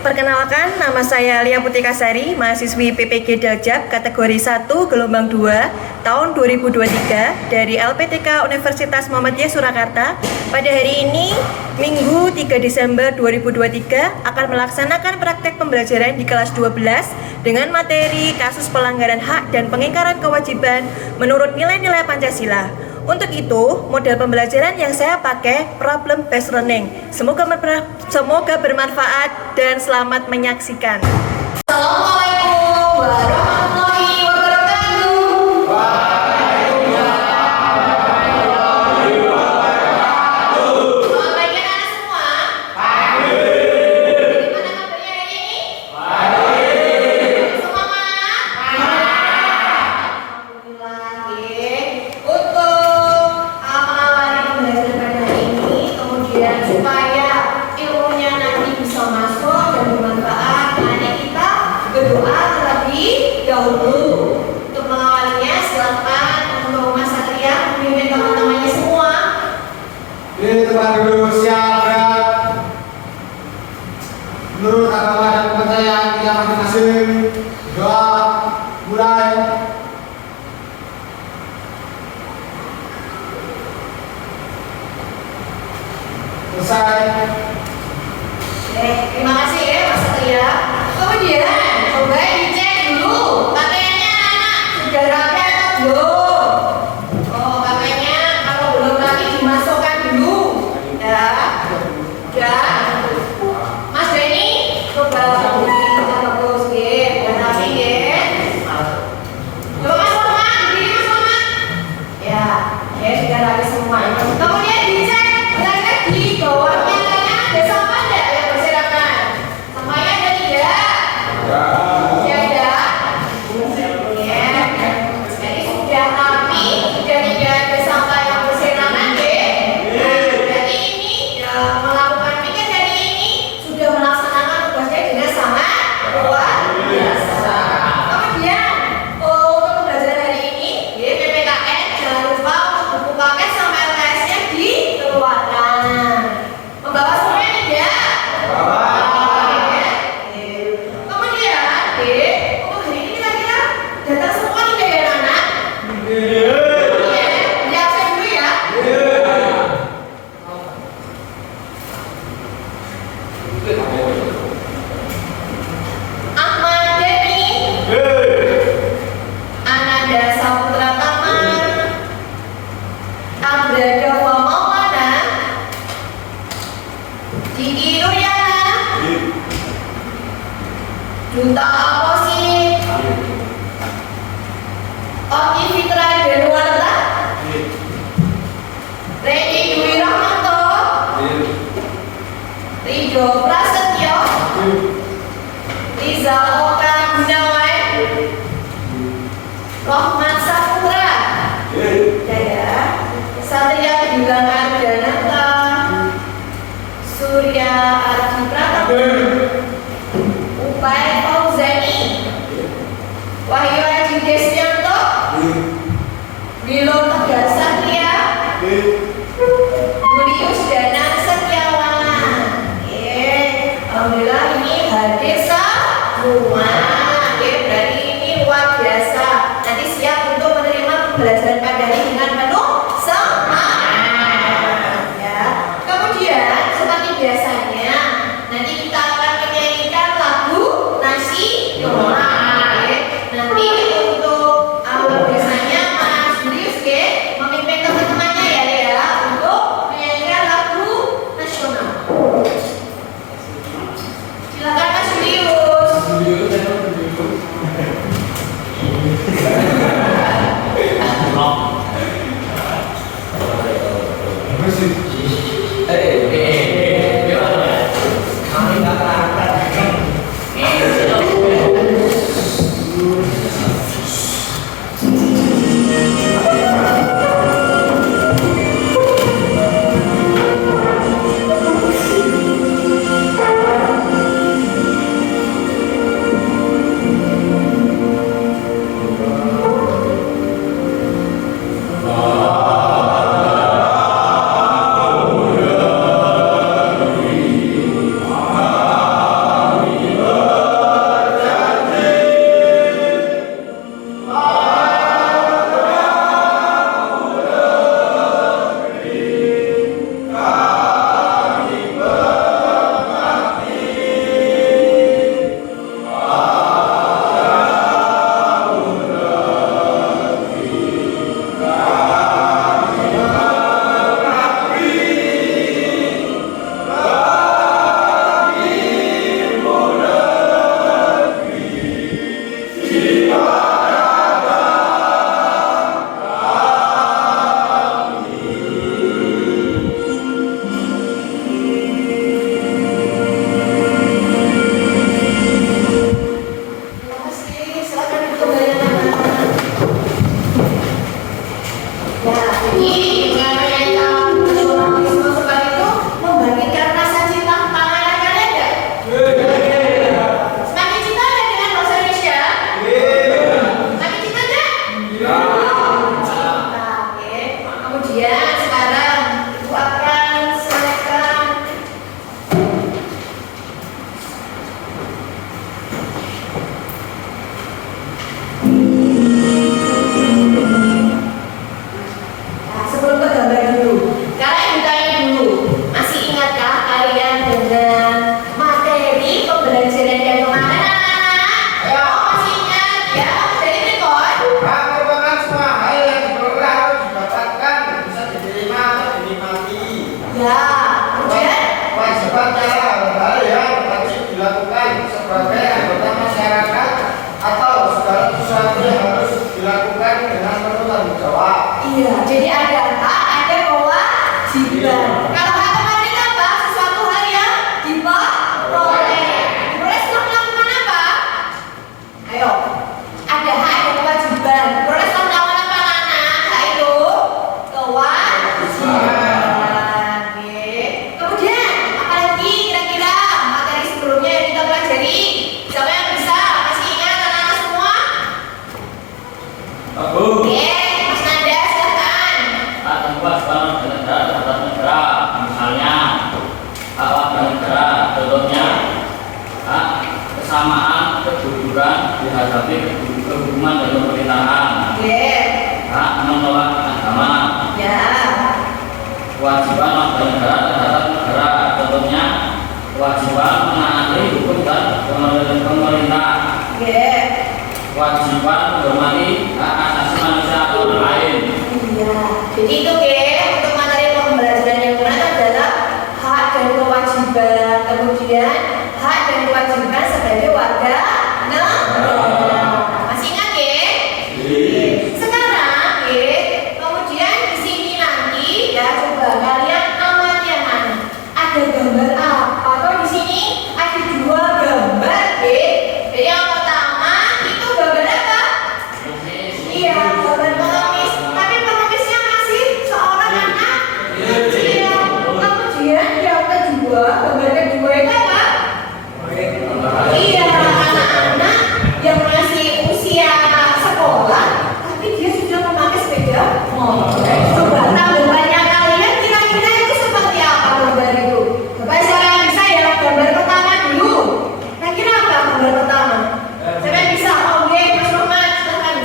Perkenalkan, nama saya Lia Putika Sari, mahasiswi PPG Daljab kategori 1 gelombang 2 tahun 2023 dari LPTK Universitas Muhammadiyah Surakarta. Pada hari ini, Minggu 3 Desember 2023 akan melaksanakan praktek pembelajaran di kelas 12 dengan materi kasus pelanggaran hak dan pengingkaran kewajiban menurut nilai-nilai Pancasila. Untuk itu, model pembelajaran yang saya pakai problem based learning. Semoga bermanfaat dan selamat menyaksikan. Assalamualaikum warahmatullahi wabarakatuh. Selamat pagi anak semua. Bagaimana kabarnya hari ini? Semangat. Alhamdulillah. Untuk mengawali pembelajaran pada hari ini, kemudian supaya ilmunya nanti bisa masuk dan bermanfaat, mari kita berdoa terlebih dahulu. Untuk mengawalnya, silakan untuk Mas Satria memimpin teman-temannya semua. Di tempat duduk siap berat. Menurut agama dan kepercayaan kita masing-masing. Doa mulai. Selesai. Terima kasih ya Mas Satria. Kemudian coba dicek dulu KTP-nya anak sudah rapi atau belum. Oh, KTP-nya kalau belum rapi dimasukkan dulu. Ya. Mas Denny, coba bagus ya, udah rapi ya. Coba Mas Muhammad, berdiri Mas Muhammad. Ya sudah rapi semua. Kemudian dicek kira-kira di bawahnya ada sampah enggak yang berserakan? Sampahnya ada tidak? Tidak ada. Ya. Jadi sudah rapi, sudah tidak ada sampah yang berserakan deh. Nah, jadi ini melakukan pikir dari ini sudah melaksanakan tugasnya dengan sangat luar biasa. Kemudian untuk pembelajaran hari ini di PPKN jangan lupa untuk buku paket sama LKS-nya dikeluarkan. Membawa semuanya tidak? Kemudian, untuk hari ini kira-kira datang semua tidak ya anak-anak? Iya, di absen dulu ya. Ahmad Denny, Ananda Saputra Taman, Abdadava Maulana, Diki Nuryana, Duta Aposit, Oki Fitra Denuarta, Reni Dwi Rahmanto, Ridho Prasetyo, Rizal Oka Gunawan, Rohmat Saputra, Jaya, Satria Bilang Ardanata, Surya Adi Pratama, Upay Fauzani, Wahyu Aji Desyanto, Wilo Tegar Satria, Julius Danang Setiawana. Alhamdulillah ini hadir semua. Berarti ini luar biasa. Nanti siap untuk menerima pembelajaran pada hari dengan penuh semangat. Ya. Kemudian seperti biasanya nanti kita akan menyanyikan lagu Nasi Doa. Nanti untuk biasanya Mas Julius memimpin teman-temannya ya untuk menyanyikan lagu nasional. Silakan Mas Julius. kesamaan kedudukan dihadapi kehukuman dan pemerintahan. Hak menolak agama. Kewajiban warga negara terhadap negara, contohnya kewajiban menaati hukum dan pemerintah. Kewajiban menghormati hak asasi manusia atau orang lain. Jadi itu untuk materi pembelajaran yang kemarin adalah hak dan kewajiban, kemudian hak dan kewajiban sebagai warga negara. Masih ingat Sekarang kemudian di sini nanti ya coba kalian amati yang mana. Ada gambar apa? Atau di sini ada dua gambar Jadi yang pertama itu gambar apa? Iya, gambar pengemis. Tapi pengemisnya masih seorang anak kecil. Kemudian yang kedua, gambar kedua itu apa? Iya, anak-anak yang masih usia sekolah, tapi dia sudah memakai sepeda motor. Coba tanggapannya kalian kira-kira itu seperti apa gambar itu? Coba siapa yang bisa ya gambar pertama dulu. Kira-kira apa gambar pertama? Siapa yang bisa? Oke, Mas Roman, silakan.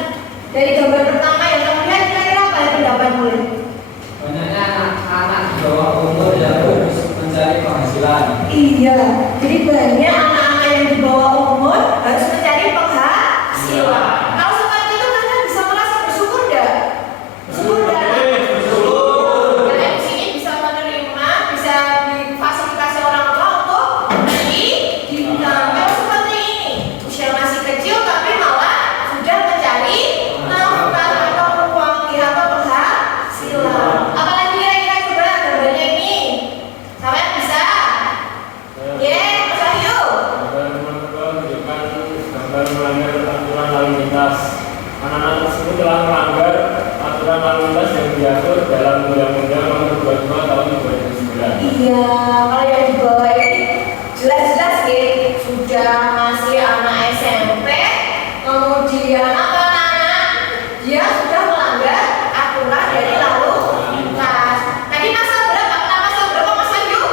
Dari gambar pertama yang kemudian kira-kira apa yang pendapat mulai? Banyaknya anak-anak di bawah umur yang harus mencari penghasilan. Iya, jadi banyak anak-anak yang di bawah umur harus mencari penghasilan. Kalau seperti itu kalian bisa merasa bersyukur enggak? Bersyukur enggak? Kalian di sini bisa menerima, bisa difasilitasi orang tua untuk pendidikan. Kalau seperti ini, usia masih kecil tapi malah sudah mencari nafkah atau uang atau penghasilan. Apalagi kira-kira coba gambarnya ini. Siapa yang bisa? Mas Wahyu. Gambar nomor 2 menunjukkan gambar melanggar aturan lalu lintas. Anak-anak tersebut telah melanggar aturan lalu lintas yang diatur dalam Undang-Undang Nomor 22 Tahun 2009. Iya, kalau yang di bawah ini jelas-jelas sudah masih anak SMP, kemudian apa anak dia sudah melanggar aturan dari lalu lintas. Tadi pasal berapa? Pasal berapa Mas Wahyu?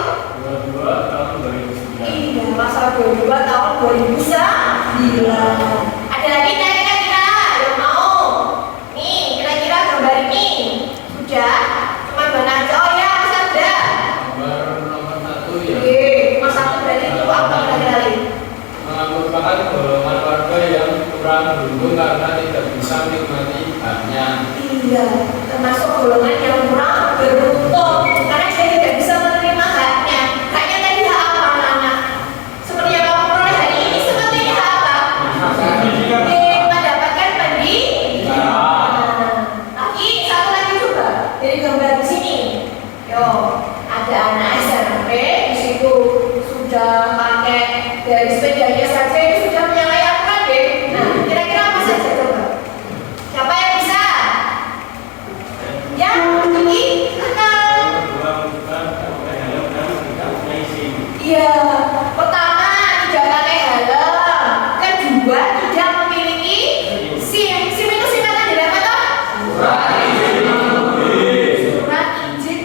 22 Tahun 2009. Iya, pasal 22 tahun 2009. Ada lagi nggak kira-kira yang mau? Nih, kira-kira gambar ini sudah? Cuma benar aja. Oh ya, Mas ada. Gambar nomor 1 ya. Mas Satu berarti itu apa kira-kira? Merupakan golongan warga yang kurang beruntung karena tidak bisa menikmati haknya. Iya, termasuk golongan yang kurang beruntung karena dia tidak bisa menerima haknya. Haknya tadi hak apa anak-anak? Seperti yang kamu peroleh hari ini, seperti hak apa? Mendapatkan pendidikan. Lagi satu lagi coba dari gambar di sini. Yo, ada anak SMP di situ sudah pakai dari sepedanya saja itu sudah menyalahi aturan Nah, kira-kira apa saja coba? Siapa yang bisa? Yang ini kenal. Iya, pertama tidak pakai helm, kedua tidak memiliki SIM. SIM itu singkatan dari apa toh? Surat izin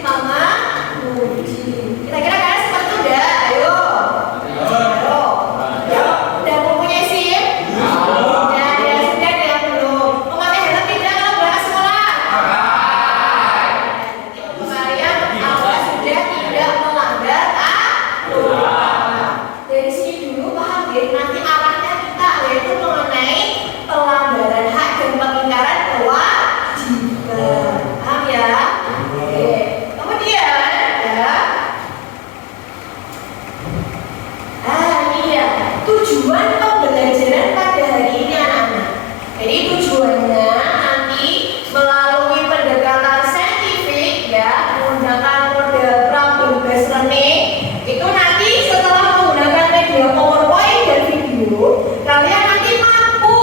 mengemudi. Kira-kira kalian seperti itu enggak? Ayo. Ya, udah mempunyai SIM? Sudah, ya sudah ada yang belum. Memakai helm tidak kalau berangkat sekolah? Itu kalian Anda sudah tidak melanggar aturan. Dari sini dulu paham ya, nanti arahnya kita yaitu mengenai pelanggaran hak dan pengingkaran kewajiban. Paham ya? Oke. Kemudian ya. Ini ya, tujuan pembelajaran pada hari ini anak-anak. Jadi tujuannya nanti melalui pendekatan saintifik ya, menggunakan model problem based learning. Itu nanti setelah menggunakan media PowerPoint dan video, kalian nanti mampu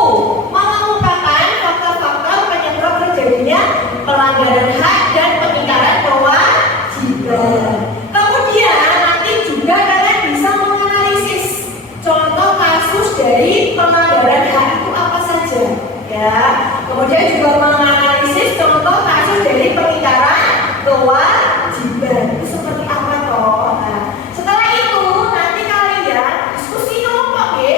mengemukakan faktor-faktor penyebab terjadinya pelanggaran hak dan pengingkaran kewajiban. Kemudian nanti juga kalian bisa menganalisis contoh kasus dari pelanggaran hak itu apa saja, ya. Kemudian juga menganalisis contoh kasus dari pengingkaran kewajiban itu seperti apa toh. Nah, setelah itu nanti kalian diskusi kelompok ya.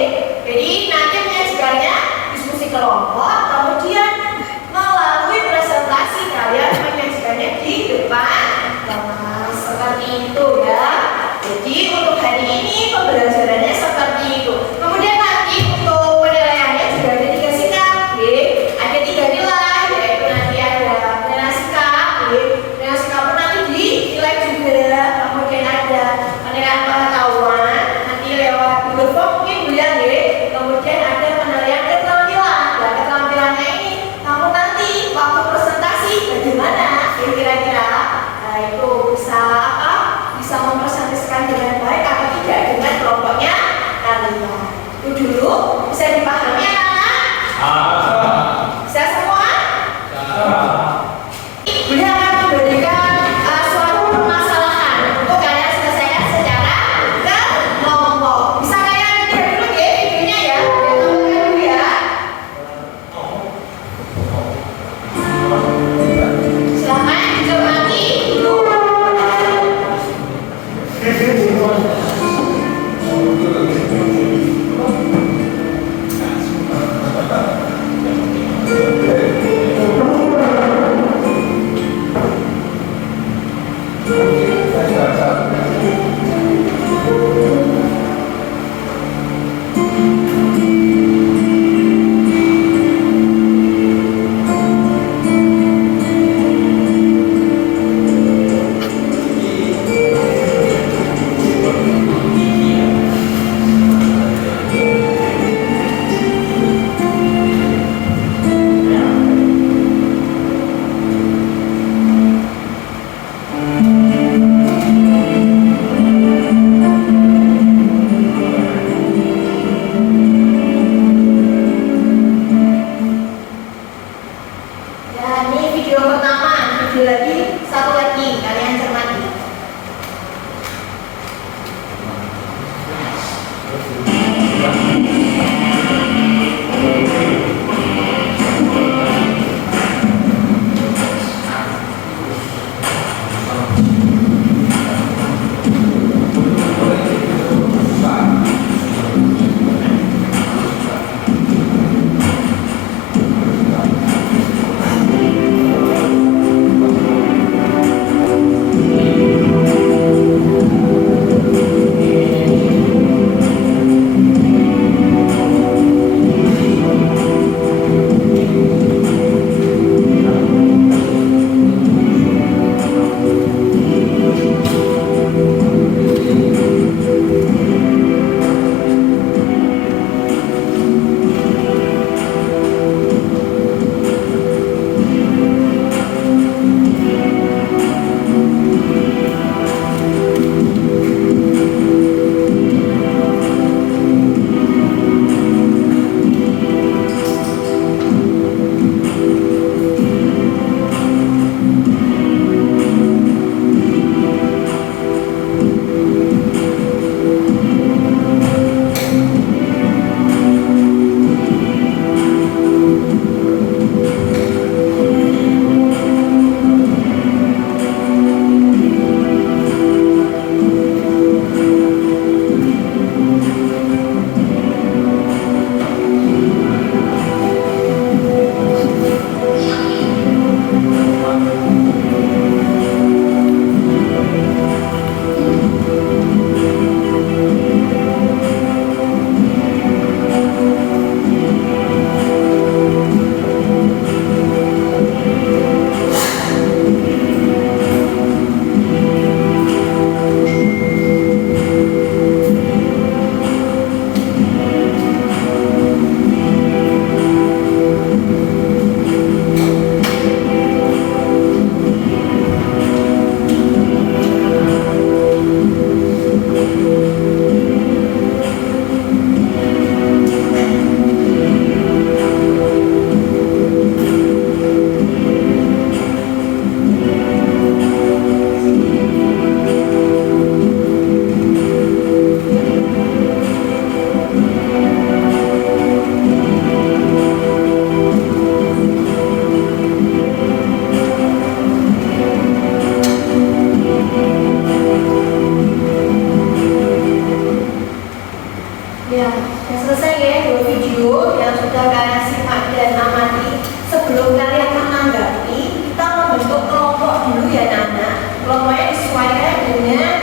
sudah selesai ya dua video yang sudah kalian simak dan amati. Sebelum kalian menanggapi, kita membentuk kelompok dulu ya Nana. Kelompoknya disesuaikan dengan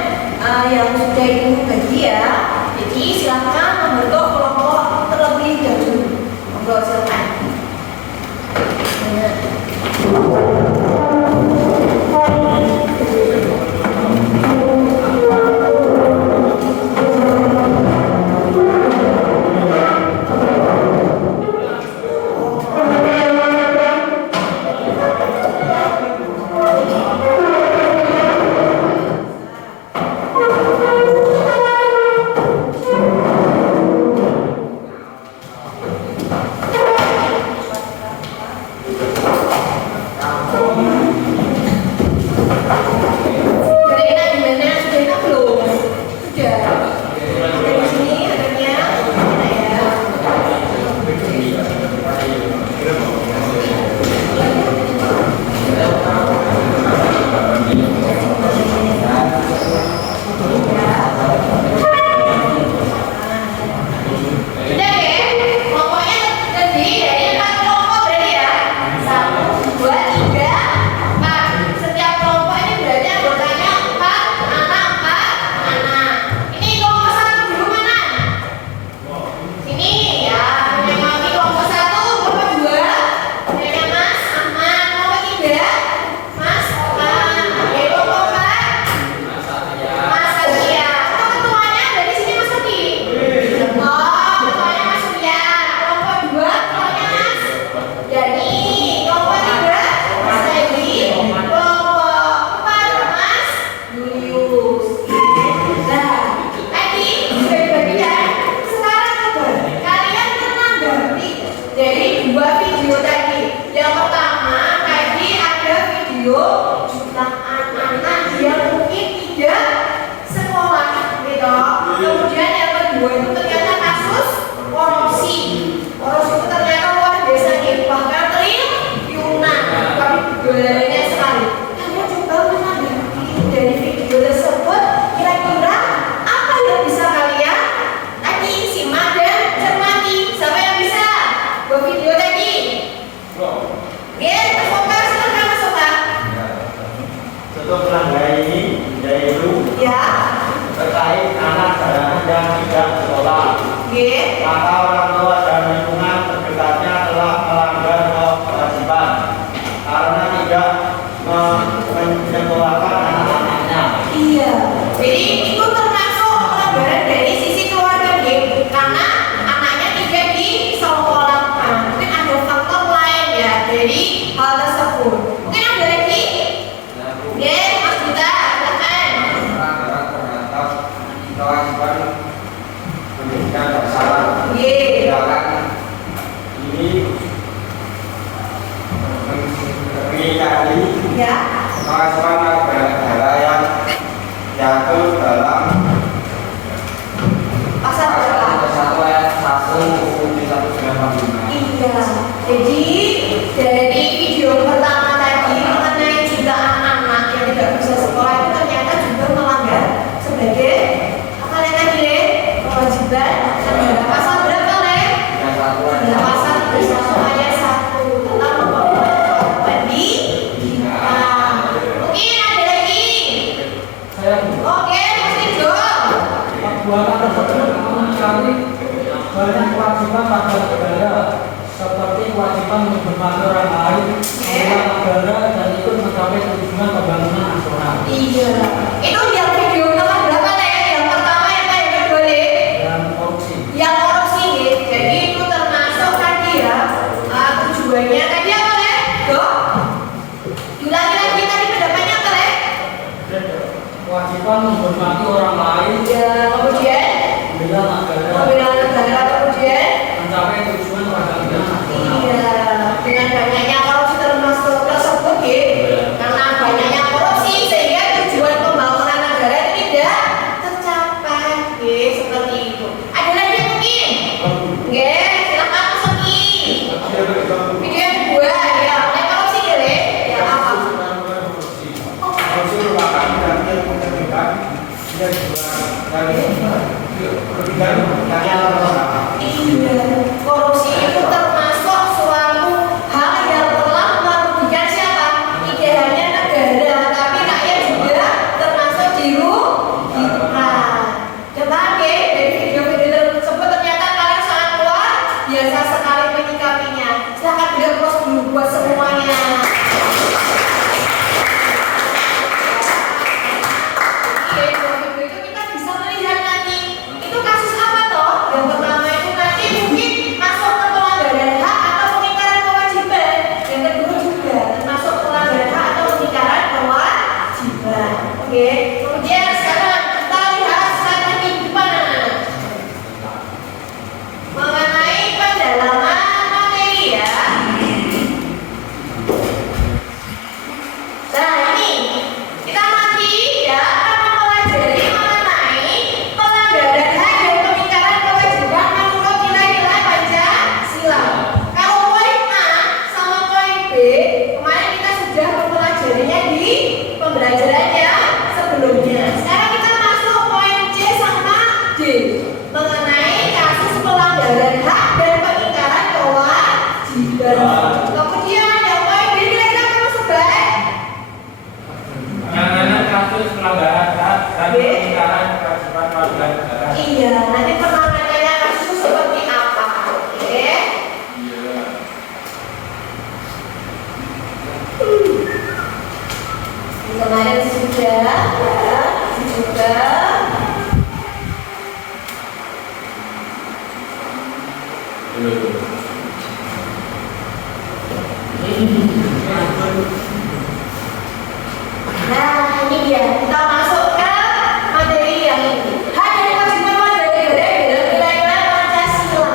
yang sudah ibu bagi ya. Jadi silahkan membentuk kelompok terlebih dahulu. Monggo silakan. Maka orang tua dan lingkungan terdekatnya telah melanggar kewajiban karena tidak menyekolahkan anak-anaknya. Iya, jadi itu termasuk pelanggaran dari sisi keluarga G, karena anaknya tidak disekolahkan. Mungkin ada faktor lain ya dari hal tersebut. Mungkin ada lagi? Ya, Mas Duta, silakan. Pelanggaran terhadap kewajiban pendidikan bersalah. Silakan ini mengingkari Ya. kewajiban negara yang diatur dalam Pasal berapa? 1 ayat 1 UUD 1945. Iya. Jadi dari video pertama tadi mengenai jutaan anak yang tidak bisa sekolah itu ternyata juga melanggar sebagai apa yang tadi Le? Kewajiban negara. Pasal berapa Le? Yang 1 ayat Ada pasal 31 ayat 1 tentang memperkuat pendidikan. Mungkin ada lagi. Oke, Mas Rijo. Perbuatan tersebut mengingkari banyak kewajiban pada negara seperti kewajiban menghormati orang lain, membela negara, dan ikut mencapai tujuan pembangunan nasional. Iya. Itu yang video nomor berapa Le? Yang pertama yang kedua Le? Dan korupsi. Yang korupsi ya. Jadi itu termasuk tadi ya tujuannya tadi apa Le? Dok? Diulangi lagi tadi pendapatnya apa Le? Kewajiban menghormati orang lain, Ya, kemudian membela negara, membela negara, kemudian mencapai tujuan pembangunan nasional. iya, dengan banyaknya korupsi termasuk tersebut ya. Karena banyaknya korupsi sehingga tujuan pembangunan biasa sekali menyikapinya. Silahkan beliau close dulu buat semuanya. Kemudian sekarang kita lihat slide lagi di depan anak-anak. Mengenai pendalaman materi ya. Nah ini kita nanti ya akan mempelajari mengenai pelanggaran hak dan pengingkaran kewajiban menurut nilai-nilai Pancasila. Kalau poin A sama poin B kemarin kita sudah mempelajarinya di pembelajarannya sebelumnya. Sekarang kita masuk poin C sama D mengenai kasus pelanggaran hak dan pengingkaran kewajiban. Kemudian yang poin D kira-kira kamu sebut? Penanganan kasus pelanggaran hak dan pengingkaran kewajiban warga negara. Iya, nanti penanganannya kasus seperti apa? Oke. Kemarin sudah ya, juga. Nah, ini dia. Kita masuk ke materi yang ini. Hak dan kewajiban warga negara dalam nilai-nilai Pancasila.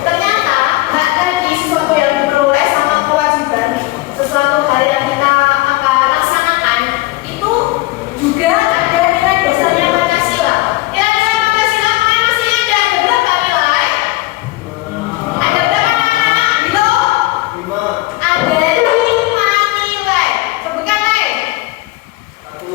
Ternyata hak tadi sesuatu yang diperoleh sama kewajiban, sesuatu hal yang kita laksanakan itu juga ada nilai dasarnya Pancasila. Nilai-nilai Pancasila kemarin masih ada berapa nilai? Ada berapa anak-anak? Bilo? Ada 5 nilai. Sebutkan, Lek. Satu,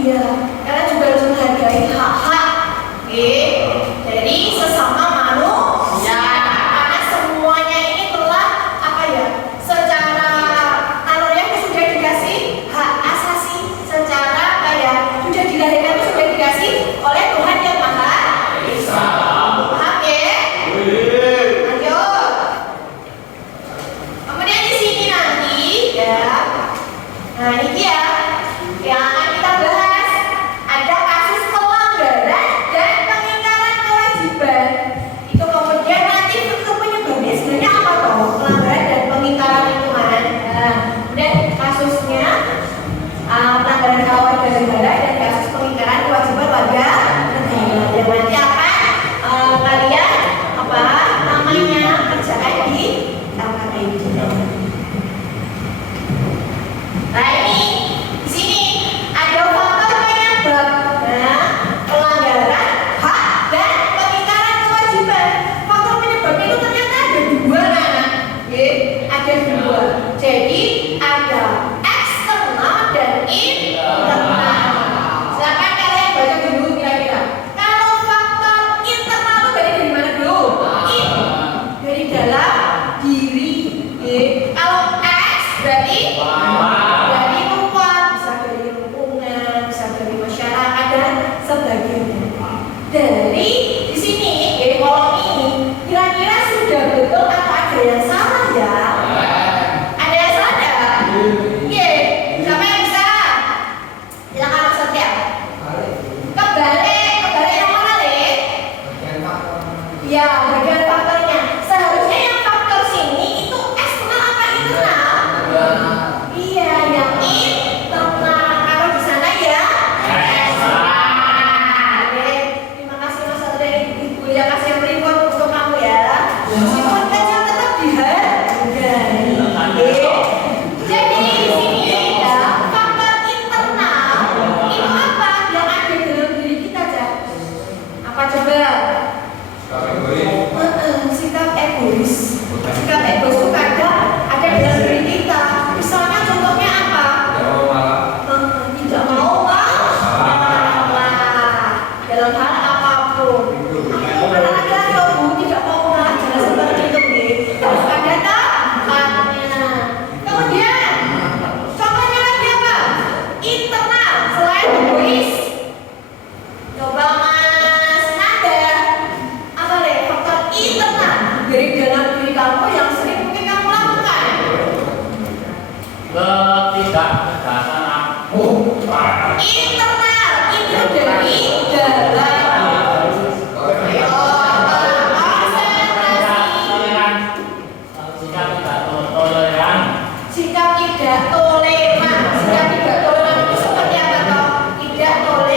Iya, kalian juga harus menghargai hak-hak dari sesama manusia. Karena semuanya ini telah secara alurnya itu sudah dikasih hak asasi, secara sudah dilahirkan itu sudah dikasih oleh Tuhan yang Maha Esa. Paham ya? Lanjut. Kemudian di sini nanti nah ini dia yang akan kita bahas, ada kasus pelanggaran dan pengingkaran kewajiban. Itu kemudian nanti bentuk penyebabnya sebenarnya apa toh? Pelanggaran dan pengingkaran itu kan. Dan kasusnya pelanggaran kewajiban negara dan kasus pengingkaran kewajiban warga negara. Yang nanti akan kalian kerjakan di LKPD. Nah ini di sini ada faktor penyebab pelanggaran hak dan pengingkaran kewajiban. Faktor penyebab itu ternyata ada dua ada dua. Jadi ada eksternal dan internal. Silakan kalian baca dulu kira-kira. Kalau faktor internal itu dari mana dulu? Dari dalam diri. Kalau X berarti dari luar, bisa dari lingkungan, bisa dari masyarakat dan sebagainya. Dari di sini kolom ini kira-kira sudah betul atau ada yang salah ya? Ada yang salah ya? Siapa yang bisa? Silakan Mas Satria. Kebalik yang mana Le? Ya, bagian faktornya. Seharusnya yang faktor sini itu eksternal apa internal? Iya, yang internal. Kalau di sana ya eksternal. Terima kasih Mas Satria, Ibu yang kasih report untuk kamu ya. Meskipun kecil tetap dihargai. Jadi di sini faktor internal itu apa yang ada dalam diri kita aja? Apa coba? Sikap egois. Sikap egois itu kadang ada dalam diri kita. Misalnya contohnya apa? Tidak mau dalam hal apapun. Aku pernah laki-laki Bu, tidak mau jangan seperti itu harus ada tahannya. Kemudian contohnya lagi apa? Internal selain egois. Coba Mas Nada, apa faktor internal dari dalam diri kamu yang sering mungkin kamu lakukan? Ketidaktegasan aku. Internal itu dari dalam. Sikap tidak toleran. Sikap tidak toleran. Sikap tidak toleran itu seperti apa toh? Tidak toleran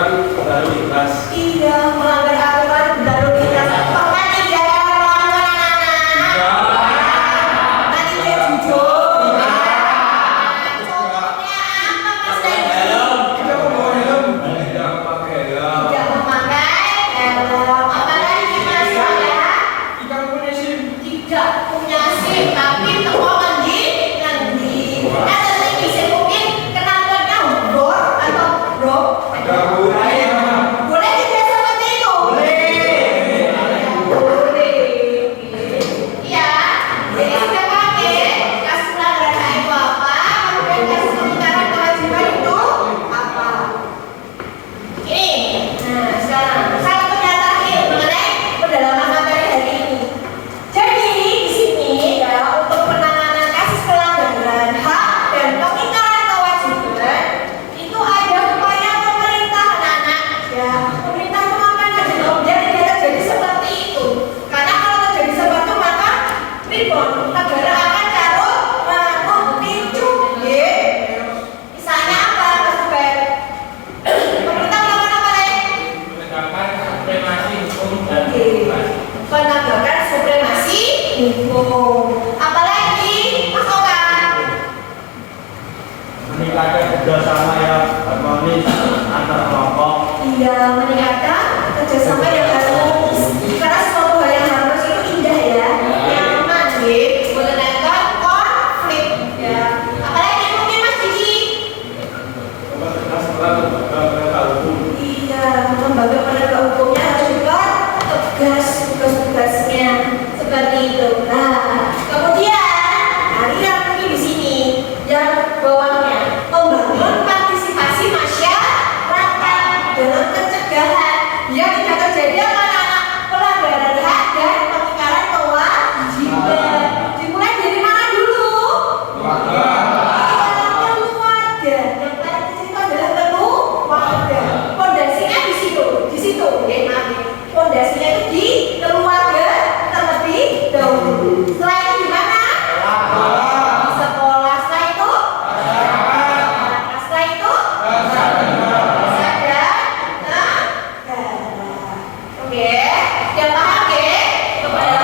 aturan lalu lintas. Iya, melanggar aturan lalu lintas. Bahkan tidak melanggar anak-anak. Nanti dia jujur. Contohnya apa Mas Teddy? Tidak membawa helm. Tidak pakai helm. Tidak memakai helm. Apalagi Mas Raya? Tidak punya SIM. Tidak punya SIM, tapi terowongan di nanti. Tentu bisa mungkin kenalnya bor atau bro. Ada boleh. Boleh tidak seperti itu? Boleh. Iya. Jadi sudah pakai kas pelanggaran itu apa? Kemudian kas pengingkaran kewajiban itu apa? Ini. Nah, sekarang satu yang terakhir mengenai pendalaman materi hari ini. Jadi di sini ya untuk penanganan kasus pelanggaran hak dan pengingkaran kewajiban itu ada upaya pemerintah anak-anak ya. Pemerintah melakukan kebijakan tidak terjadi seperti itu. Karena kalau terjadi seperti itu maka ribon negara akan taruh memicu ya. Misalnya apa Mas Ubed? Pemerintah melakukan apa nih? Menegakkan supremasi hukum dan Oke. demokrasi. Penegakan supremasi hukum. Apalagi Mas Oka? meningkatkan kerjasama yang harmonis antar kelompok, Iya, meningkatkan kerjasama yang harmonis. Karena suatu hal yang harmonis itu indah ya, nyaman ya, mengenalkan konflik ya. Apalagi mungkin Mas Didi? Mempertegas peran lembaga penegak hukum. Iya, lembaga penegak hukumnya harus juga tegas tugas-tugasnya seperti itu. Nah, kemudian kalian mungkin di sini yang bawahnya membangun partisipasi masyarakat dalam pencegahan biar tidak terjadi apa anak pelanggaran hak dan pengingkaran kewajiban. Dimulai dari mana dulu? Keluarga. Yang paling kecil itu adalah keluarga. Pondasinya di situ, ya maaf. Pondasinya itu di keluarga terlebih dahulu. Setelah itu di mana? Di sekolah. Setelah itu? Setelah itu? Sadar. Oke, yang paham ya? Kepada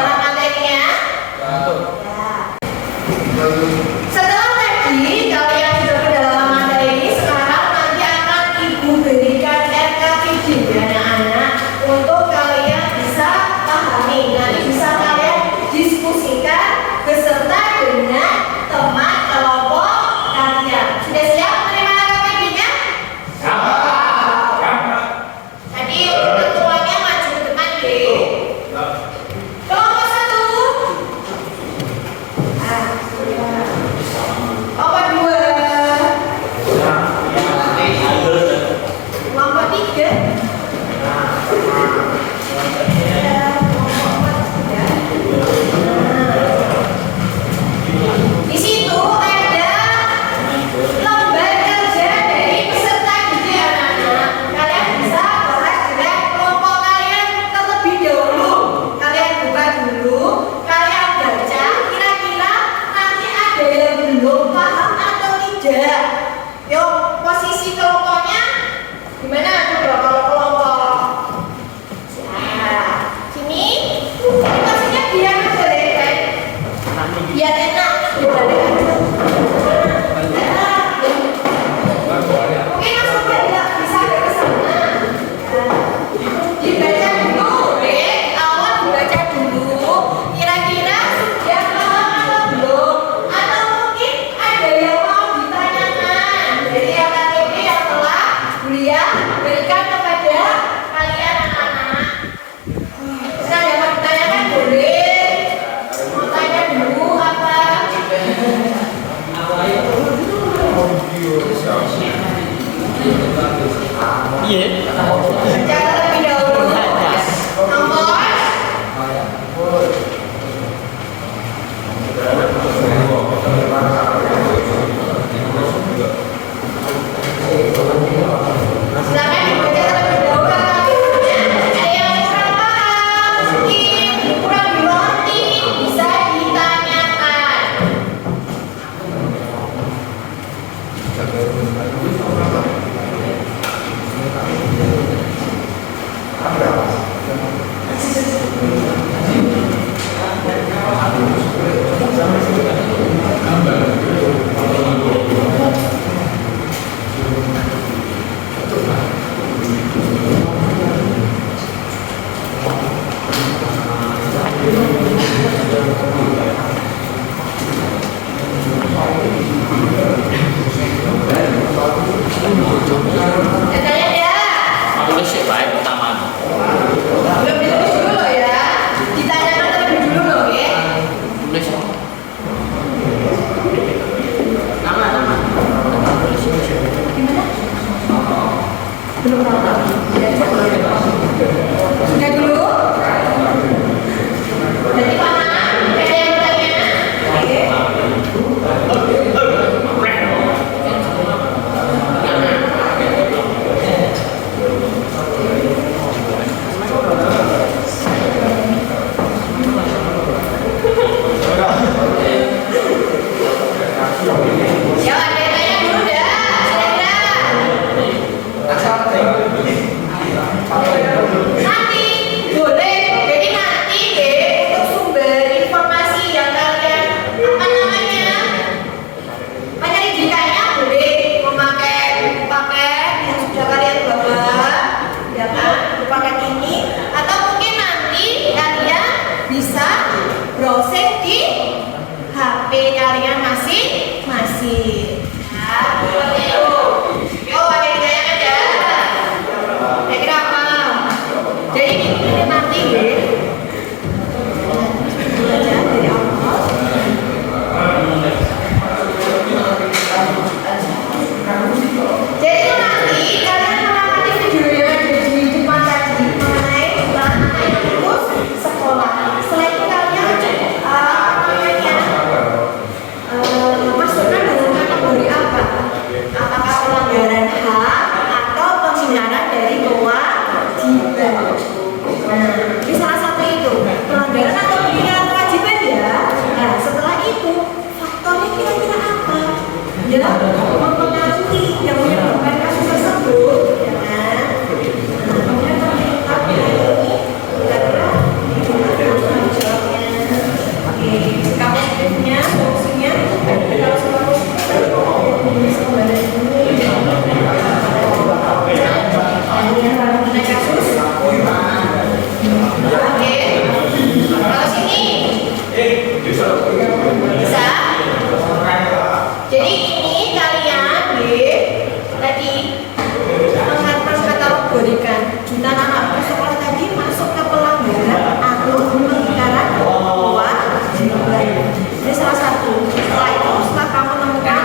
membolehkan jutaan anak sekolah tadi masuk ke pelanggaran atau pengingkaran kewajiban. Ini salah satu. Setelah itu, setelah kamu temukan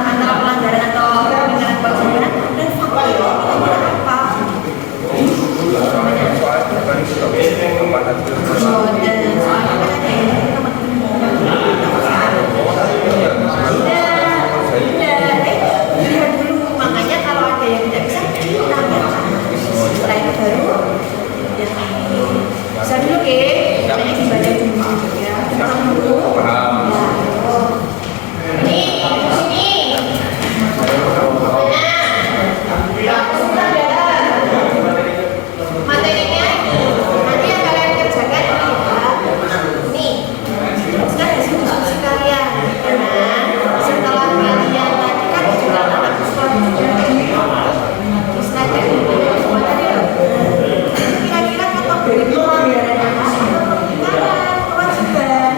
antara pelanggaran atau pengingkaran kewajiban dan fakta itu kira-kira apa? Lihat dulu, makanya kalau ada yang tidak bisa ditanyakan. Setelah itu baru yang ini bisa dulu ke, makanya dibaca dulu ya, dipegang dulu. Ini sini. Materinya ini nanti yang kalian kerjakan ini. Sekarang hasil diskusi kalian, karena setelah kalian tadi kan juga anak siswa juga di slide dari semua tadi loh. Kira-kira kategori pelanggaran apa? Pelanggaran kewajiban.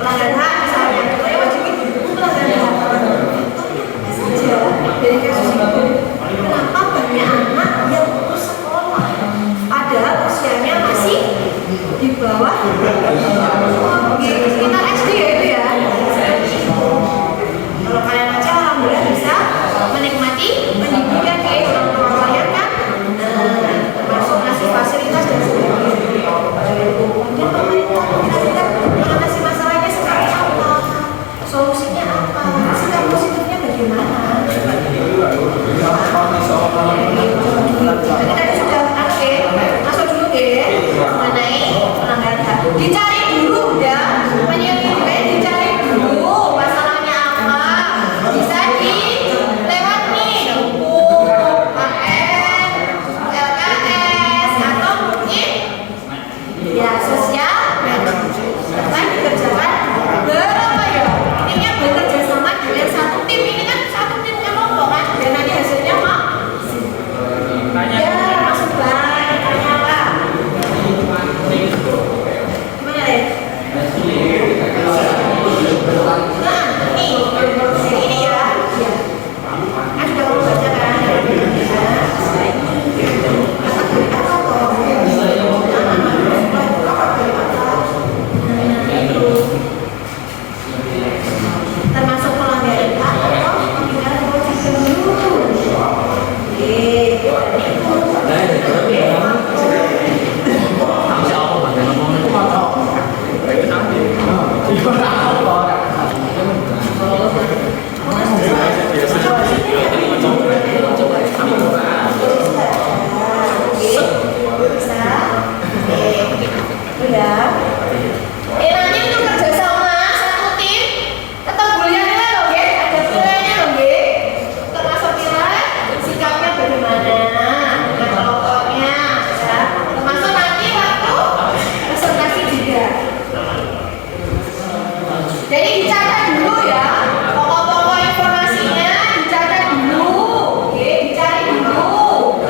Pelanggaran hak misalnya, saya wajibin pelanggaran hak. Contohnya saja dari kasus itu. Kenapa banyak anak yang putus sekolah? Padahal usianya masih di bawah sekitar SD ya itu ya. Kalau kalian aja alhamdulillah bisa menikmati pendidikan kayak orang tua kalian kan, termasuk ngasih fasilitas dan sebagainya. Kemudian pemerintah kira-kira mengatasi masalahnya seperti apa? Solusinya apa? Sikap positifnya bagaimana? Jadi tadi sudah oke, masuk dulu deh mengenai pelanggaran hak. Dicari dulu ya, penyelidikannya dicari dulu masalahnya apa. Bisa lewat nih buku KN, LKS atau mungkin ya sosial media. Dikerjakan berapa ya? Intinya bekerja sama dengan satu tim. Ini kan satu tim kelompok kan, dan nanti hasilnya mah ya masuk baik. Tanya apa? Gimana deh? Nah, ini ya. Kan sudah kamu baca kan? Kategori apa toh? Termasuk pelanggaran hak atau pengingkaran kewajiban dulu. Nanti untuk kerjasama satu tim tetap buliannya loh ya, ada nilainya loh ya. Termasuk nilai sikapnya bagaimana dengan kelompoknya ya. Termasuk nanti waktu presentasi juga. Jadi dicatat dulu ya, pokok-pokok informasinya dicatat dulu, oke, dicari dulu.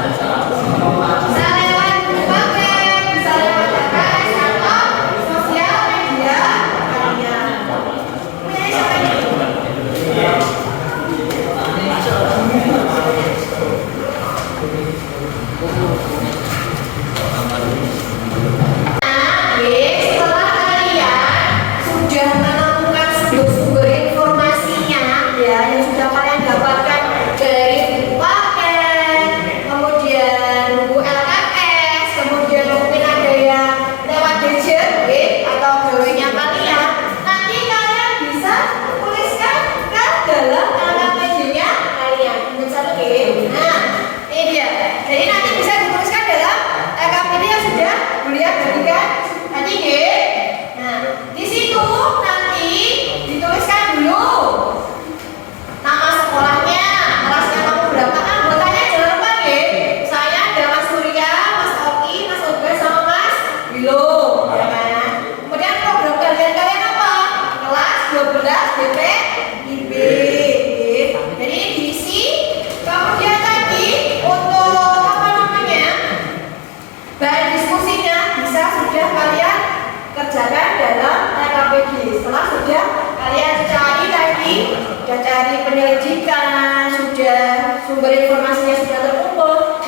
Bisa lewat paket, bisa lewat LKS atau sosial media kalian. Punya siapa ini? Setelah kalian sudah menemukan sumber-sumber informasinya ya, yang sudah kalian dapatkan dari buku paket, kemudian buku LKS, kemudian mungkin ada yang lewat gadget atau gawainya kalian, nanti kalian bisa tuliskan ke dalam LKPD-nya kalian. Ingat satu nah ini dia. Jadi nanti bisa dituliskan dalam LKPD yang sudah kuliah berikan tadi nah di situ nanti dituliskan dulu nama sekolahnya, kelasnya kamu berapa, anggotanya jangan lupa saya ada Mas Surya, Mas Oki, Mas Oga sama Mas Wilo ya kan. Kemudian program kalian apa? Kelas 12 BPIB. Jadi ini diisi. Kemudian tadi untuk apa namanya, bahan diskusinya bisa sudah kalian kerjakan dalam LKPD. Setelah sudah kalian cari tadi, sudah cari penyelidikan, sudah sumber informasinya sudah terkumpul,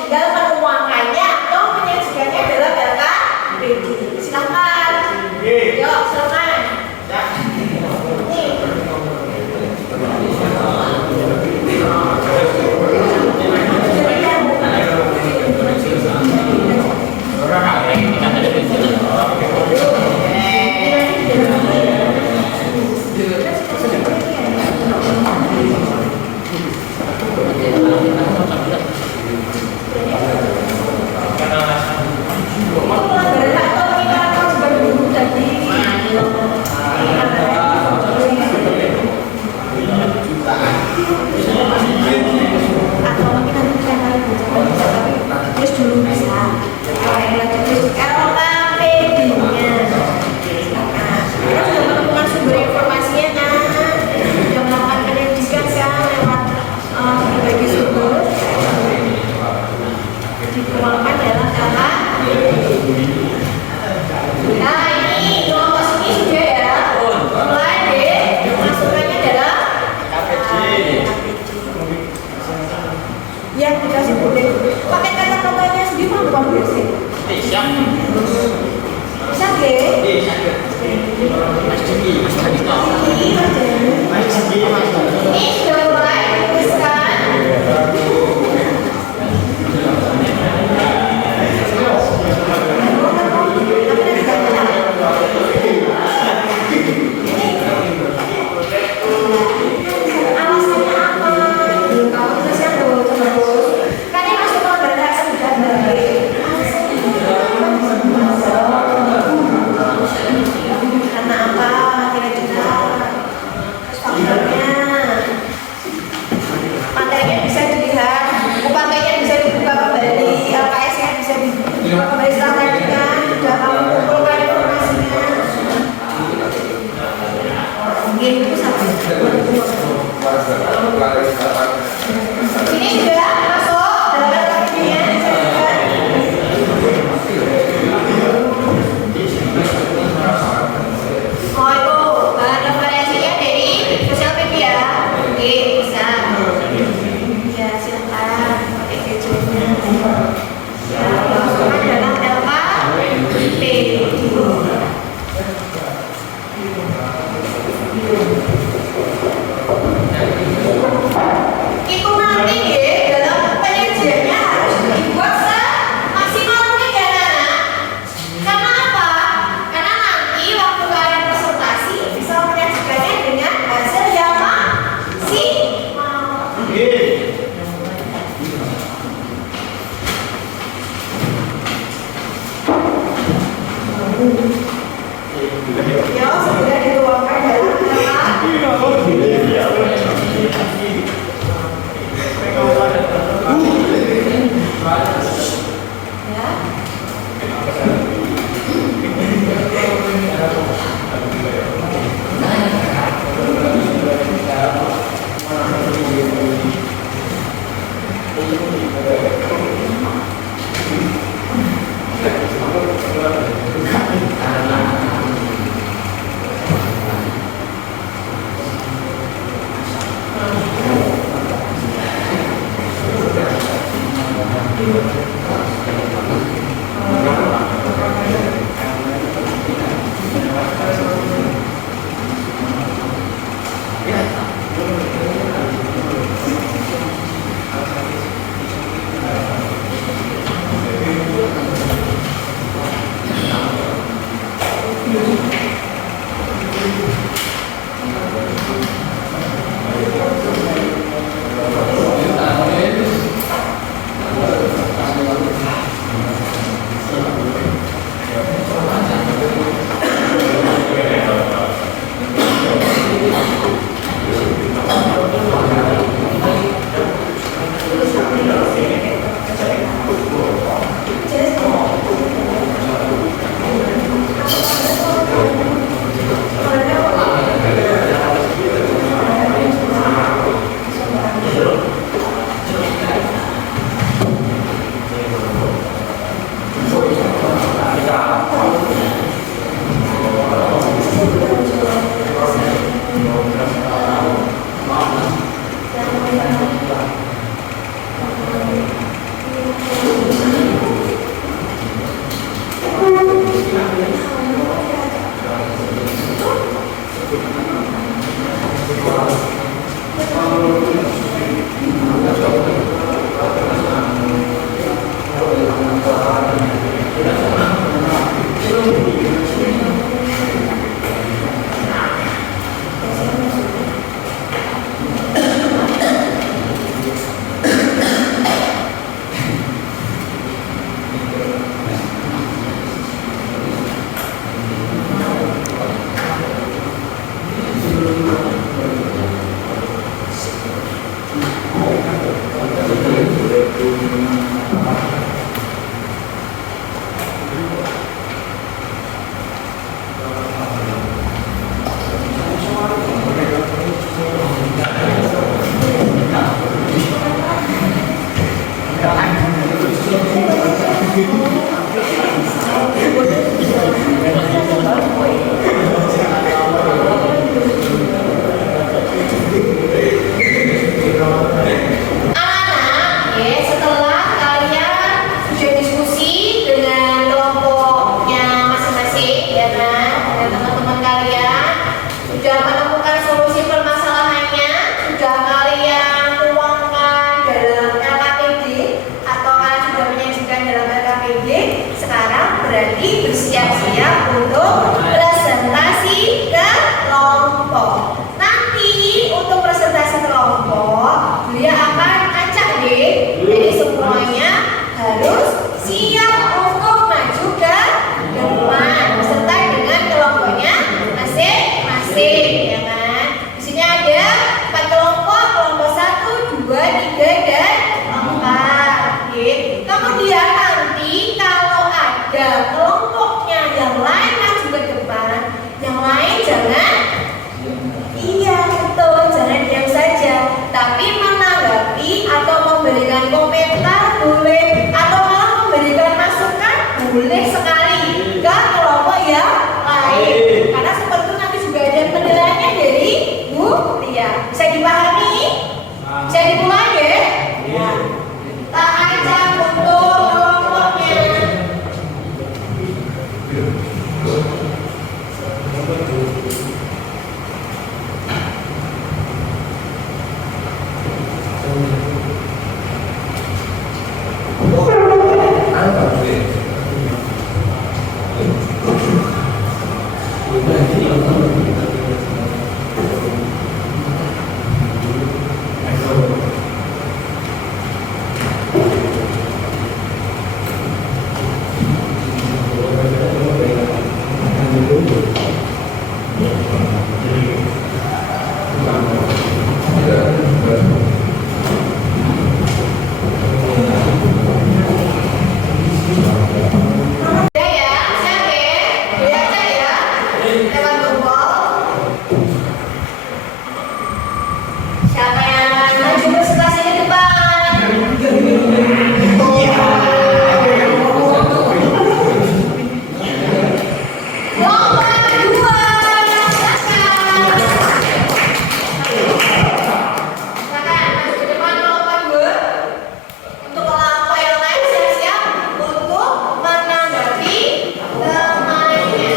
dikeluarkan adalah kata nah ini kelompok sini sudah ya mulai deh masukannya adalah Ya, dikasih boleh. Pakai kata-katanya sendiri mau bukan biasa. Siap. bisa nggih? Ini sudah mulai dituliskan. berarti bersiap-siap untuk presentasi kelompok. Nanti untuk presentasi kelompok, Julia akan acak deh. Jadi semuanya harus siap untuk maju ke depan beserta dengan kelompoknya masing-masing, ya kan? Di sini ada 4 kelompok, kelompok 1, 2, 3, dan 4. Oke. Kemudian nanti kalau ada kelompoknya yang lain maju ke depan, yang lain jangan jangan diam saja, tapi menanggapi atau memberikan komentar boleh, atau malah memberikan masukan boleh sekali ke kelompok yang lain. Karena seperti itu nanti juga ada penilaiannya dari Bu Lia. Bisa dipahami? Bisa dimulai ya? Ya. Tak ajak untuk kelompoknya. Siapa yang akan maju presentasi ke depan? Kelompok yang kedua, silakan. Silakan maju ke depan kelompok 2. Untuk kelompok yang lain siap-siap untuk menanggapi temannya.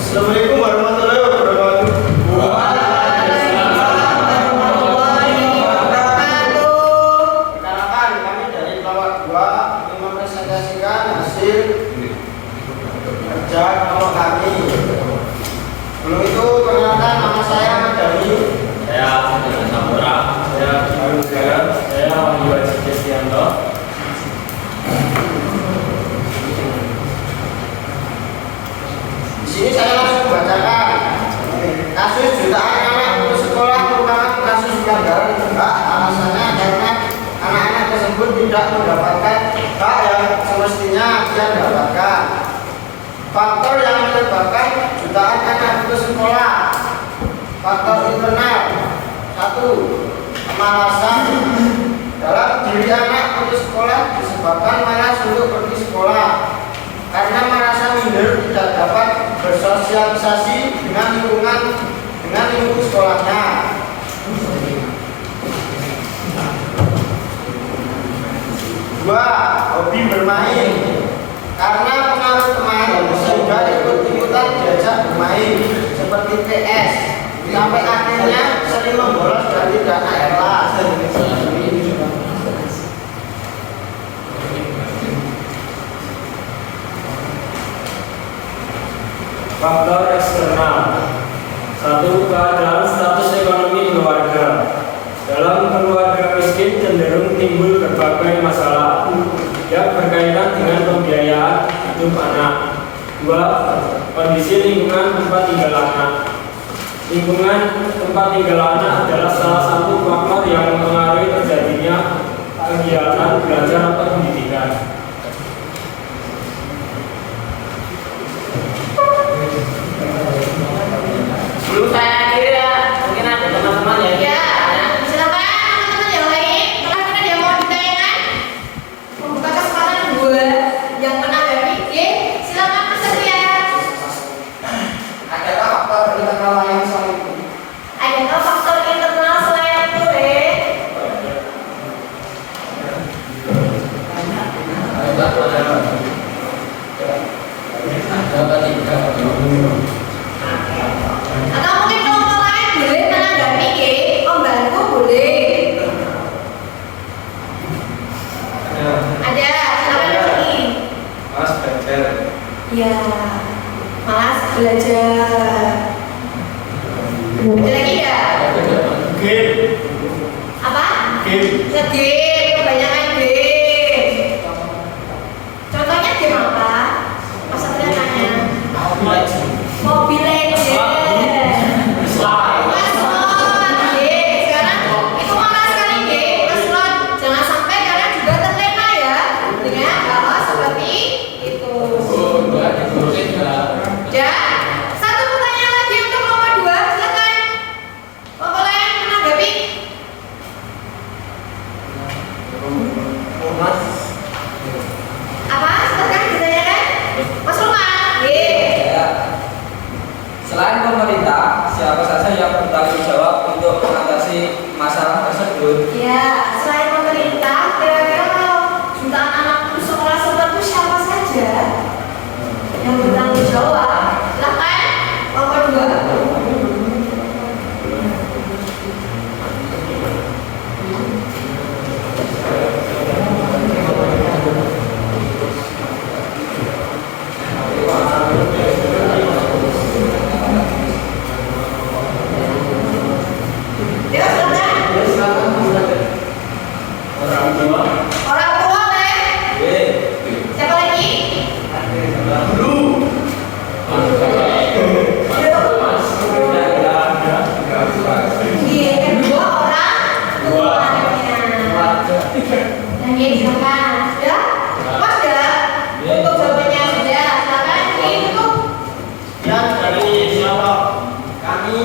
Assalamualaikum warahmatullahi wabarakatuh. Perkenalkan, kami dari kelompok 2 ingin mempresentasikan hasil kerja kelompok kami. Sebelum itu, perkenalkan nama saya Ahmad Dhani. Saya dengan Saputra. Saya Baru Garam, saya Wahyu Haji Kristianto. Di sini saya langsung membacakan kasus jutaan anak putus sekolah merupakan kasus pelanggaran hak. Alasannya karena anak-anak tersebut tidak mendapatkan hak yang semestinya dia dapatkan. Faktor yang menyebabkan jutaan anak putus sekolah: faktor internal. 1. Kemalasan. Dalam diri anak putus sekolah disebabkan malas untuk pergi sekolah karena merasa minder tidak dapat bersosialisasi dengan lingkungan sekolahnya. 2. Hobi bermain. Karena pengaruh teman sehingga ikut-ikutan diajak bermain seperti PS, sampai akhirnya sering membolos dan tidak naik kelas. Faktor eksternal. 1. Keadaan status ekonomi keluarga. Dalam keluarga miskin cenderung timbul berbagai masalah yang berkaitan dengan pembiayaan hidup anak. 2. Kondisi lingkungan tempat tinggal anak. Lingkungan tempat tinggal anak adalah salah satu faktor yang mempengaruhi terjadinya kegiatan belajar atau pendidikan. Sebelum saya akhiri ya, mungkin ada teman-teman yang Ya, silakan teman-teman yang lain. Teman-teman ada yang mau ditanyakan? Membuka kesempatan 2 yang menanggapi. Silakan Mas Satria. Adakah faktor internal lain selain itu? Adakah faktor internal selain itu, Ada 3. Belajar. Ada lagi nggak? Game. Apa? Game. Nge-game, kebanyakan game. Contohnya game apa? Masa tanya. Mobile Legends. Slot, game. Sekarang itu marah sekali game. Slot. Jangan sampai kalian juga terlena ya dengan hal seperti itu. Ya. Satu pertanyaan lagi untuk kelompok 2. Silakan. Kelompok lain menanggapi. Apa? Silakan ditanyakan. Mas Lukman. Ya. Selain pemerintah, siapa saja yang bertanggung jawab untuk mengatasi masalah tersebut? Ya, selain pemerintah, kira-kira kalau jutaan anak putus sekolah seperti itu siapa saja yang bertanggung jawab? Silakan, kelompok 2. Ya, silakan. Orang tua. Orang tua, Leh. Siapa lagi? Iya, kedua orang tuanya. Lagi silakan. Ya? Mas ya? Untuk jawabannya sudah. Silakan ditutup. Ya, dari Solo kami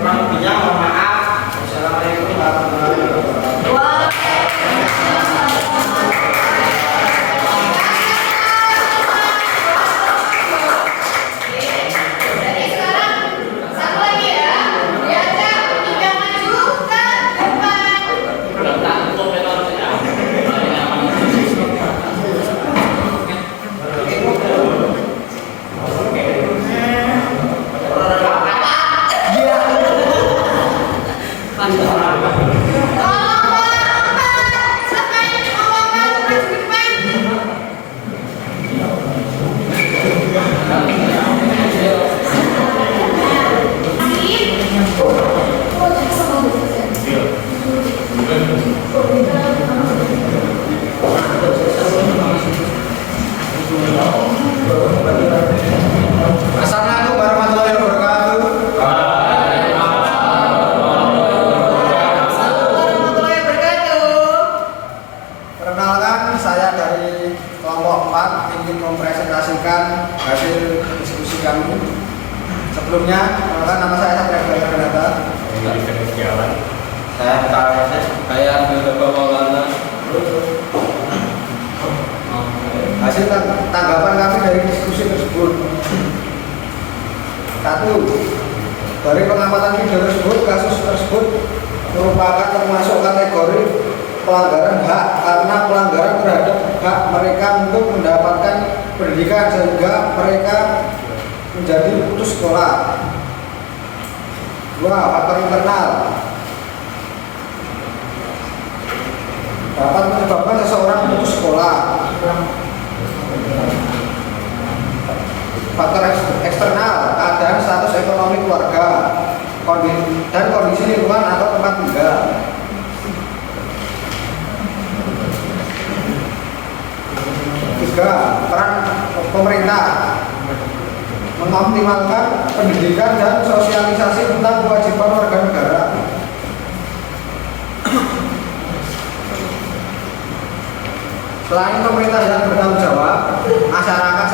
kurang lebihnya mohon maaf. Wassalamualaikum warahmatullahi wabarakatuh. Wah. Jadi sekarang satu lagi ya, diajak bertiga maju ke depan. Assalamualaikum warahmatullahi wabarakatuh. Warahmatullahi wabarakatuh. Perkenalkan, saya dari kelompok 4 ingin mempresentasikan hasil diskusi kami. Sebelumnya, perkenalkan nama saya Satria Bayanganata. Saya Kalese. Saya Bebe Maulana. Hasil tanggapan kami dari diskusi tersebut. 1. Dari pengamatan video tersebut, kasus tersebut merupakan termasuk kategori pelanggaran hak karena pelanggaran terhadap hak mereka untuk mendapatkan pendidikan sehingga mereka menjadi putus sekolah. 2. Faktor internal dapat menyebabkan seseorang putus sekolah. Faktor eksternal, keadaan status ekonomi keluarga, dan kondisi lingkungan atau tempat tinggal. 3. Peran pemerintah mengoptimalkan pendidikan dan sosialisasi tentang kewajiban warga negara. Selain pemerintah yang bertanggung jawab, masyarakat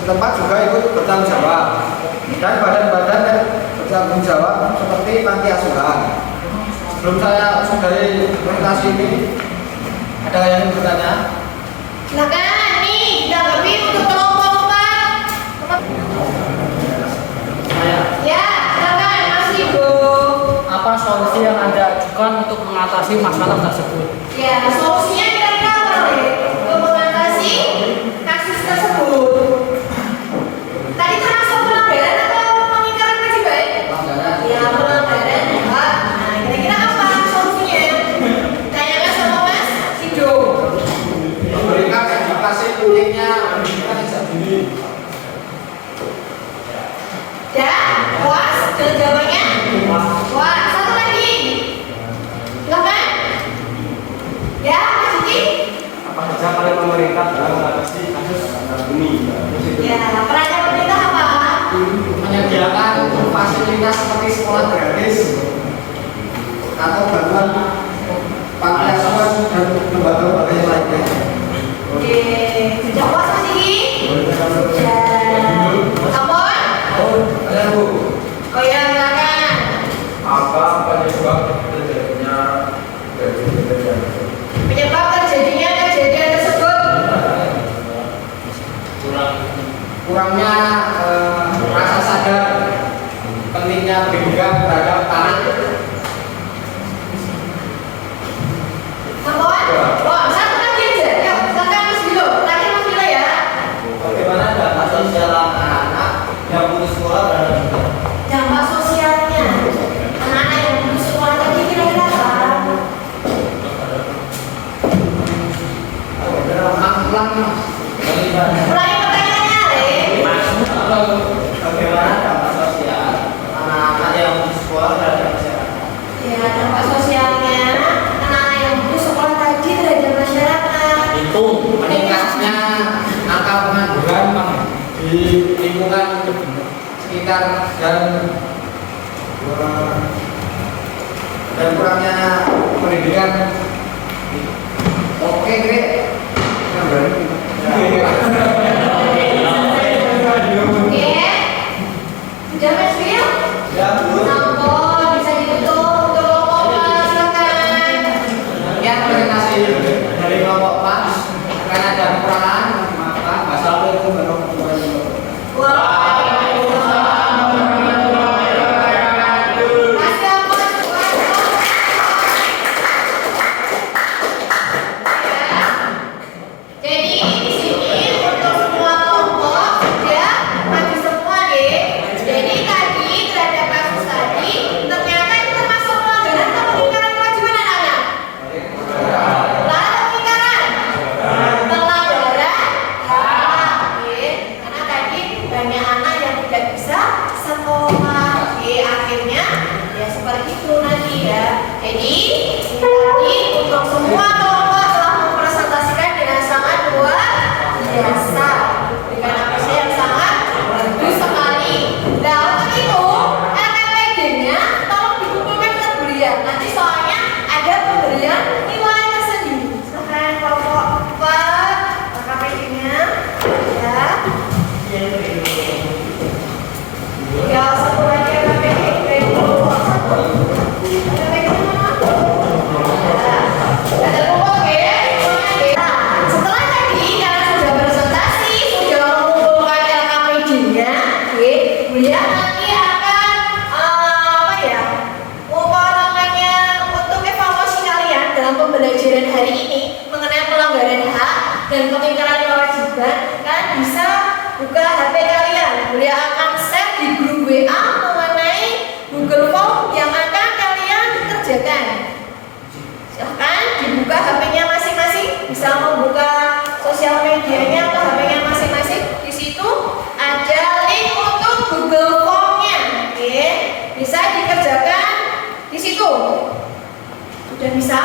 setempat juga ikut bertanggung jawab, dan badan-badan yang bertanggung jawab seperti panti asuhan. Sebelum saya sudahi presentasi ini, ada yang ingin bertanya? Silakan nih, ditanggapi untuk kelompok 4. Ya, silakan Mas Ibu. Apa solusi yang Anda ajukan untuk mengatasi masalah tersebut? Ya, solusinya kira-kira apa deh? Untuk mengatasi kasus tersebut. Tadi termasuk pelanggaran atau pengingkaran kewajiban? Pelanggaran. Ya, pelanggaran hak. Nah, kira-kira apa solusinya? Tanyakan sama Mas Sido. Memberikan edukasi pentingnya pendidikan sejak dini. Ya, perannya pemerintah apa? Menyediakan fasilitas seperti sekolah gratis atau bantuan panti asuhan dan lembaga-lembaga yang lainnya. Oke, sejak puasa sih? Ya. Apa? Ada Bu. Oh ya, silakan. Apa penyebab terjadinya kejadian? Penyebab terjadinya kejadian tersebut Kurangnya rasa sadar pentingnya pendidikan terhadap anak. apa? Wah, satu lagi aja. Yuk, silakan Mas Bilo. Terakhir Mas Bilo ya. Bagaimana dampak sosial anak-anak yang putus sekolah terhadap kita? Dampak sosialnya anak-anak yang putus sekolah tadi kira-kira apa? Ulangi pertanyaannya, Le. Bagaimana dampak sosial anak-anak yang putus sekolah terhadap masyarakat? Ya, dampak sosialnya anak-anak yang putus sekolah tadi terhadap masyarakat. Itu meningkatnya angka pengangguran di lingkungan sekitar dan kurangnya pendidikan. Oke, Greg. Oke. Sudah Mas Wil? Ya, Bu. Nampol, bisa ditutup untuk kelompok Mas, silakan. Ya, presentasi dari kelompok Pak karena ada kekurangan maka Wassalamualaikum warahmatullahi wabarakatuh. Waalaikumsalam warahmatullahi wabarakatuh. Masih apa, Mas? Ya. Jadi di sini untuk semua kelompok sudah maju semua deh. Jadi tadi terhadap kasus tadi ternyata itu termasuk pelanggaran atau pengingkaran kewajiban anak-anak? Pelanggaran atau pengingkaran? Pelanggaran. Oke. Karena tadi banyak anak yang tidak bisa sekolah. Oke, akhirnya ya seperti itu nanti ya. Jadi tadi untuk semua kelompok telah mempresentasikan dengan sangat luar biasa dengan apresiasi yang sangat bagus sekali. Nah untuk itu LKPD-nya tolong dikumpulkan ke beliau. Nanti soalnya ada pemberian nilai tersendiri. Silahkan kelompok Pak LKPD-nya ya. Tinggal satu lagi LKPD dari kelompok satu. LKPD mana? Ada kelompok ya, semuanya ya. Nah, setelah tadi karena sudah presentasi, sudah mengumpulkan LKPD-nya, beliau nanti akan apa ya? Namanya untuk evaluasi kalian dalam pembelajaran hari ini mengenai pelanggaran hak dan pengingkaran kewajiban. Kalian bisa buka HP kalian. Beliau akan share di grup WA mengenai Google Form yang akan kalian kerjakan. Silahkan dibuka HP-nya masing-masing, bisa membuka sosial medianya atau HP-nya masing-masing. Di situ ada link untuk Google Form-nya. Oke, bisa dikerjakan di situ. Sudah bisa?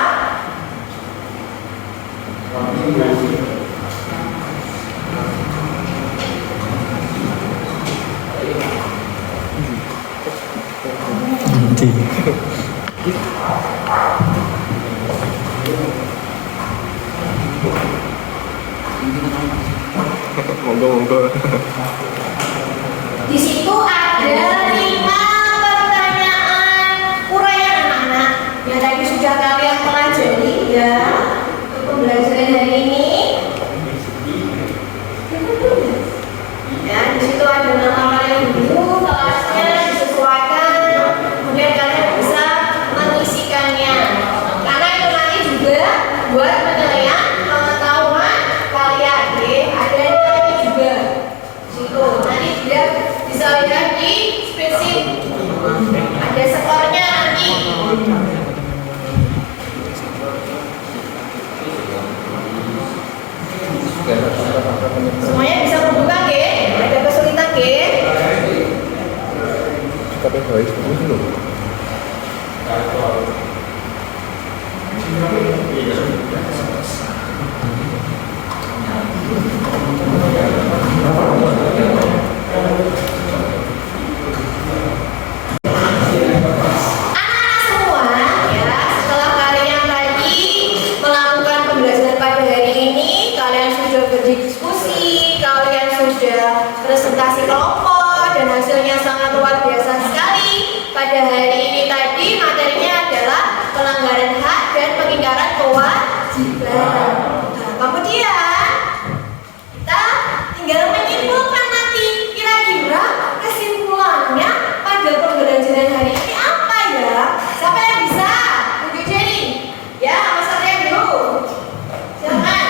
Di situ ada 5 pertanyaan uraian anak-anak yang tadi sudah kalian pelajari ya untuk pembelajaran hari ini. Ya, di situ ada nama kalian dulu, kelasnya disesuaikan, kemudian kalian bisa mengisikannya. Karena itu nanti juga buat penilaian pengetahuan kalian, ada nilainya juga. Situ nanti dia bisa lihat di spreadsheet, ada skornya nanti. Semuanya bisa membuka ke, ada kesulitan ke. Tapi harus dulu. Iya. sudah presentasi kelompok dan hasilnya sangat luar biasa sekali. Pada hari ini tadi materinya adalah pelanggaran hak dan pengingkaran kewajiban. Nah, kemudian kita tinggal menyimpulkan nanti kira-kira kesimpulannya pada pembelajaran hari ini apa ya? Siapa yang bisa? Tunjuk jari. Ya, Mas Arya dulu. Silakan.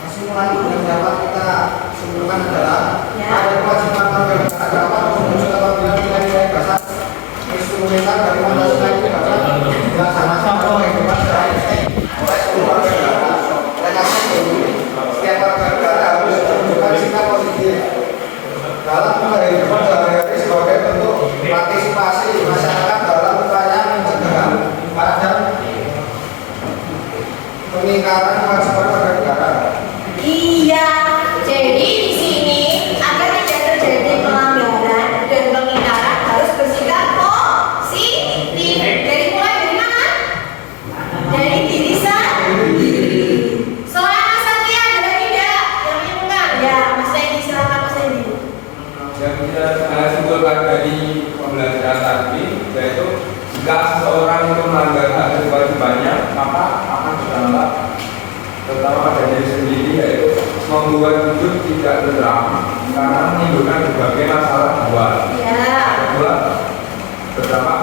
Kesimpulan yang dapat kita simpulkan adalah Ya. ada kewajiban warga negara dapat menuju apabila nilai-nilai dasar instrumental dari Pancasila itu dapat dilaksanakan dalam kehidupan sehari-hari oleh seluruh warga negara. Oleh karena itu, setiap warga negara harus menunjukkan sikap positif dalam kehidupan sehari-hari sebagai bentuk partisipasi masyarakat dalam upaya mencegah dan pengingkaran kewajiban warga negara. Iya, jadi di sini agar tidak terjadi pelanggaran dan pengingkaran harus bersikap positif. Dari mana? Dari diri sendiri. Selain Mas Satria ada tidak yang menyimpulkan? Ya, Mas Randy, silakan Mas Randy. Yang bisa saya simpulkan dari pembelajaran tadi yaitu jika seseorang itu melanggar hak dan kewajibannya maka akan berdampak terutama pada diri sendiri yaitu membuat hidup tidak tentram karena menimbulkan berbagai masalah luar. Ya. Kedua, berdampak